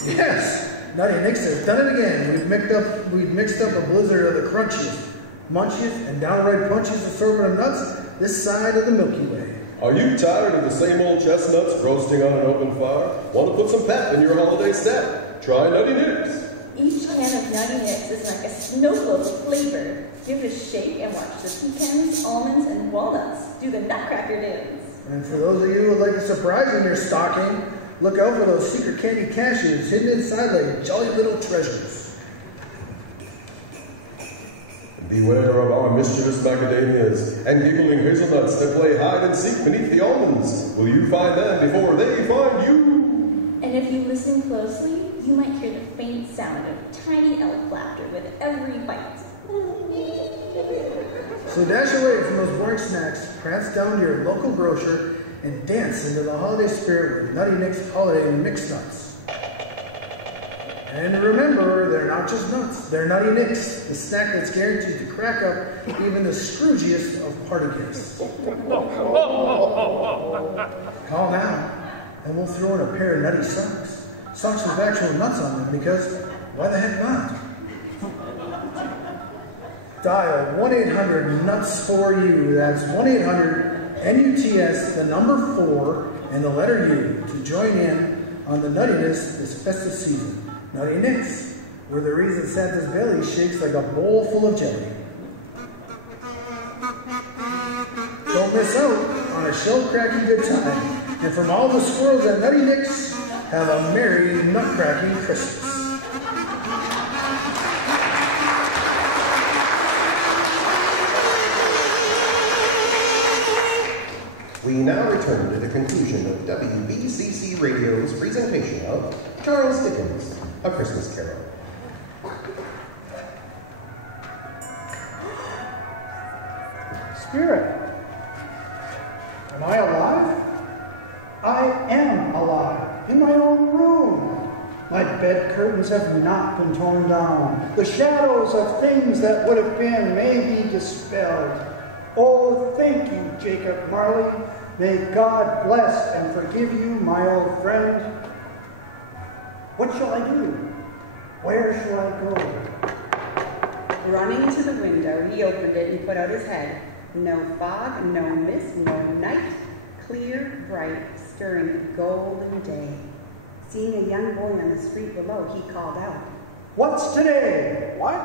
Yes, Nutty Nick's has done it again. We've mixed up a blizzard of the crunchiest, munchiest, and downright punchiest assortment of nuts this side of the Milky Way. Are you tired of the same old chestnuts roasting on an open fire? Want to put some pep in your holiday snack? Try Nutty Nick's. Each can of Nutty Nick's is like a snow globe of flavor. Give it a shake and watch the pecans, almonds, and walnuts do the nutcracker dance. And for those of you who would like a surprise in your stocking, look out for those secret candy cashews hidden inside like jolly little treasures. Beware of our mischievous macadamias and giggling hazelnuts that play hide and seek beneath the almonds. Will you find them before they find you? And if you listen closely, you might hear the faint sound of tiny elf laughter with every bite. So dash away from those boring snacks, prance down to your local grocer, and dance into the holiday spirit with Nutty Nick's holiday mixed nuts. And remember, they're not just nuts, they're Nutty Nick's, the snack that's guaranteed to crack up even the Scroogiest of party guests. Call now, and we'll throw in a pair of nutty socks. Socks with actual nuts on them, because why the heck not? Dial 1-800-NUTS-4U. That's 1-800-NUTS, the number 4, and the letter U, to join in on the nuttiness this festive season. Nutty Nick's, where the reason Santa's belly shakes like a bowl full of jelly. Don't miss out on a shell-cracking good time. And from all the squirrels at Nutty Nick's, have a merry nut-cracking Christmas. We now return to the conclusion of WBCC Radio's presentation of Charles Dickens, A Christmas Carol. Spirit, am I alive? I am alive, in my own room. My bed curtains have not been torn down. The shadows of things that would have been may be dispelled. Oh, thank you, Jacob Marley. May God bless and forgive you, my old friend. What shall I do? Where shall I go? Running to the window, he opened it and put out his head. No fog, no mist, no night. Clear, bright, stirring golden day. Seeing a young boy on the street below, he called out, "What's today?" What?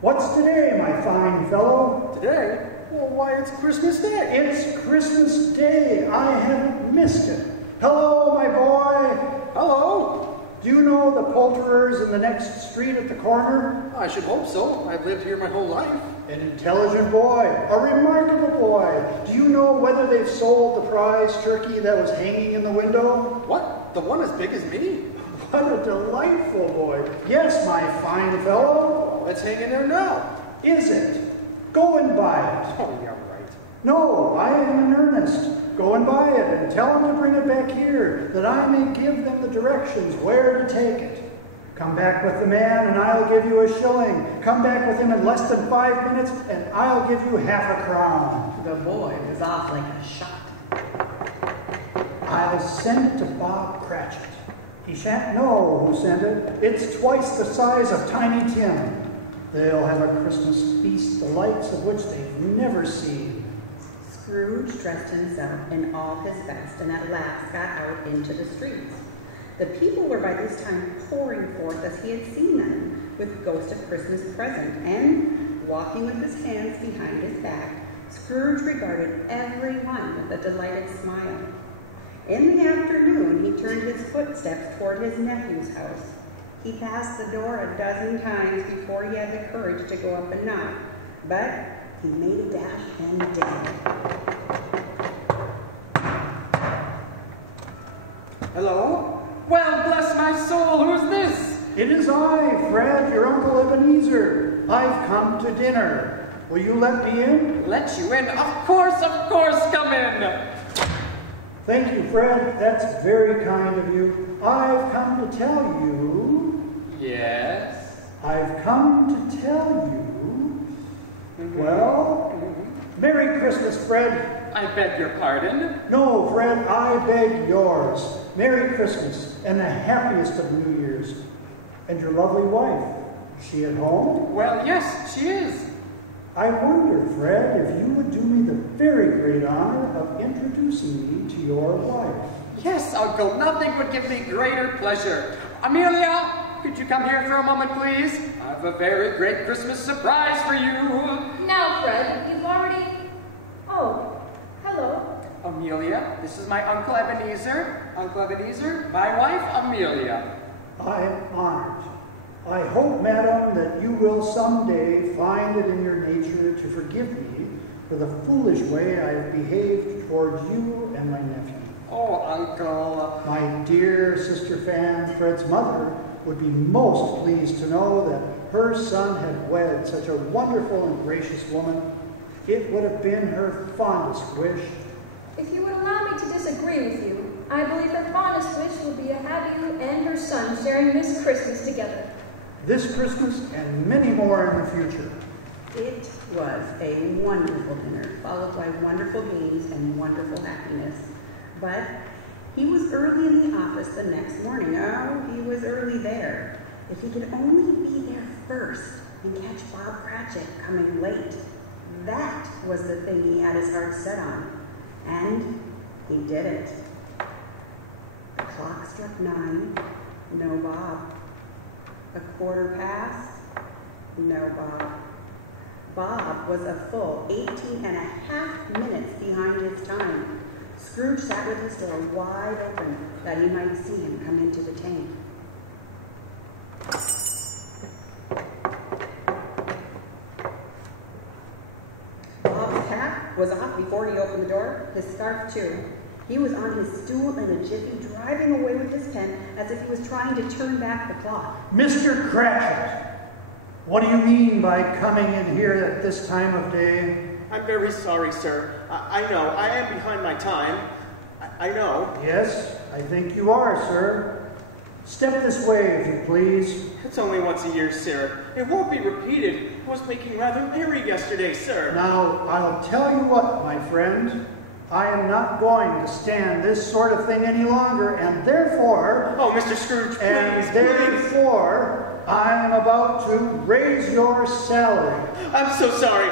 "What's today, my fine fellow?" Today? Well, why, it's Christmas Day. "It's Christmas Day. I haven't missed it. Hello, my boy." "Hello." "Do you know the poulterers in the next street at the corner?" "I should hope so. I've lived here my whole life." "An intelligent boy, a remarkable boy. Do you know whether they've sold the prize turkey that was hanging in the window?" "What? The one as big as me?" "What a delightful boy. Yes, my fine fellow." "Let's hang in there now." "Is it? Go and buy it." "Oh, yeah, right." "No, I am in earnest. Go and buy it and tell them to bring it back here, that I may give them the directions where to take it. Come back with the man and I'll give you a shilling. Come back with him in less than 5 minutes and I'll give you half a crown." The boy was off like a shot. "I'll send it to Bob Cratchit. He shan't know who sent it. It's twice the size of Tiny Tim. They'll have a Christmas feast, the likes of which they've never seen." Scrooge dressed himself in all his best and at last got out into the streets. The people were by this time pouring forth as he had seen them, with Ghost of Christmas present, and, walking with his hands behind his back, Scrooge regarded every one with a delighted smile. In the afternoon, he turned his footsteps toward his nephew's house. He passed the door a dozen times before he had the courage to go up and knock, but he made a dash and did. "Hello? Well, bless my soul, who's this?" "It is I, Fred, your Uncle Ebenezer. I've come to dinner. Will you let me in?" "Let you in? Of course, come in." "Thank you, Fred. That's very kind of you. I've come to tell you..." "Yes?" "I've come to tell you... Well, Merry Christmas, Fred." "I beg your pardon?" "No, Fred, I beg yours. Merry Christmas and the happiest of New Year's. And your lovely wife, is she at home?" "Well, yes, she is." "I wonder, Fred, if you would do me the very great honor of introducing me to your wife." "Yes, Uncle, nothing would give me greater pleasure. Amelia, could you come here for a moment, please? I've a very great Christmas surprise for you." Now, Fred, you've already... Oh, hello. "Amelia, this is my Uncle Ebenezer. Uncle Ebenezer, my wife, Amelia." "I am honored. I hope, madam, that you will someday find it in your nature to forgive me for the foolish way I have behaved towards you and my nephew." "Oh, Uncle..." "My dear Sister Fan, Fred's mother, would be most pleased to know that her son had wed such a wonderful and gracious woman. It would have been her fondest wish." If you would allow me to disagree with you, I believe her fondest wish will be to have you and her son sharing this Christmas together. This Christmas and many more in the future. It was a wonderful dinner, followed by wonderful games and wonderful happiness. But he was early in the office the next morning. Oh, he was early there. If he could only be there first and catch Bob Cratchit coming late. That was the thing he had his heart set on. And he did it. The clock struck 9. No Bob. A quarter past. No Bob. Bob was a full 18 and a half minutes behind his time. Scrooge sat with his door wide open that he might see him come into the tank. Bob's hat was off before he opened the door, his scarf too. He was on his stool in a jiffy, driving away with his pen as if he was trying to turn back the clock. "Mr. Cratchit, what do you mean by coming in here at this time of day?" "I'm very sorry, sir. I know, I am behind my time. I know." "Yes, I think you are, sir. Step this way, if you please." "It's only once a year, sir. It won't be repeated. I was making rather merry yesterday, sir." "Now, I'll tell you what, my friend. I am not going to stand this sort of thing any longer, and therefore... Oh, Mr. Scrooge, please, therefore, I am about to raise your salary. I'm so sorry.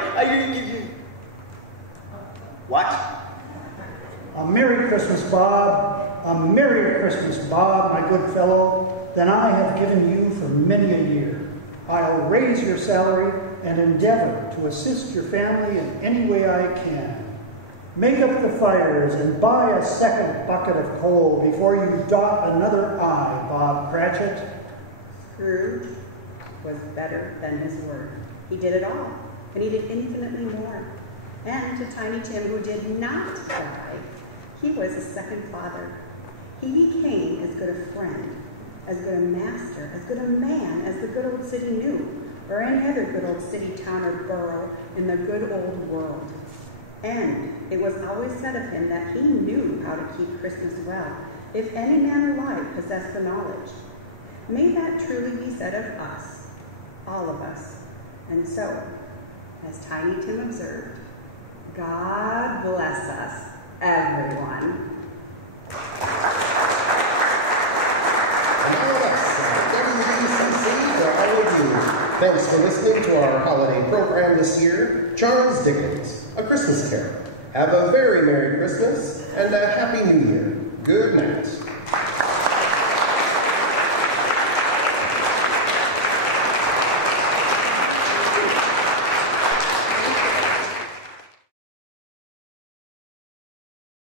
What? A Merry Christmas, Bob. A Merrier Christmas, Bob, my good fellow, than I have given you for many a year. I'll raise your salary and endeavor to assist your family in any way I can. Make up the fires and buy a second bucket of coal before you dot another I, Bob Cratchit. Scrooge was better than his word. He did it all, and he did infinitely more. And to Tiny Tim, who did not die, he was a second father. He became as good a friend, as good a master, as good a man as the good old city knew, or any other good old city, town, or borough in the good old world. And it was always said of him that he knew how to keep Christmas well, if any man alive possessed the knowledge. May that truly be said of us, all of us. And so, as Tiny Tim observed, God bless us, everyone. And all of us, WBCC for all of you. Thanks for listening to our holiday program this year. Charles Dickens, A Christmas Carol. Have a very Merry Christmas and a Happy New Year.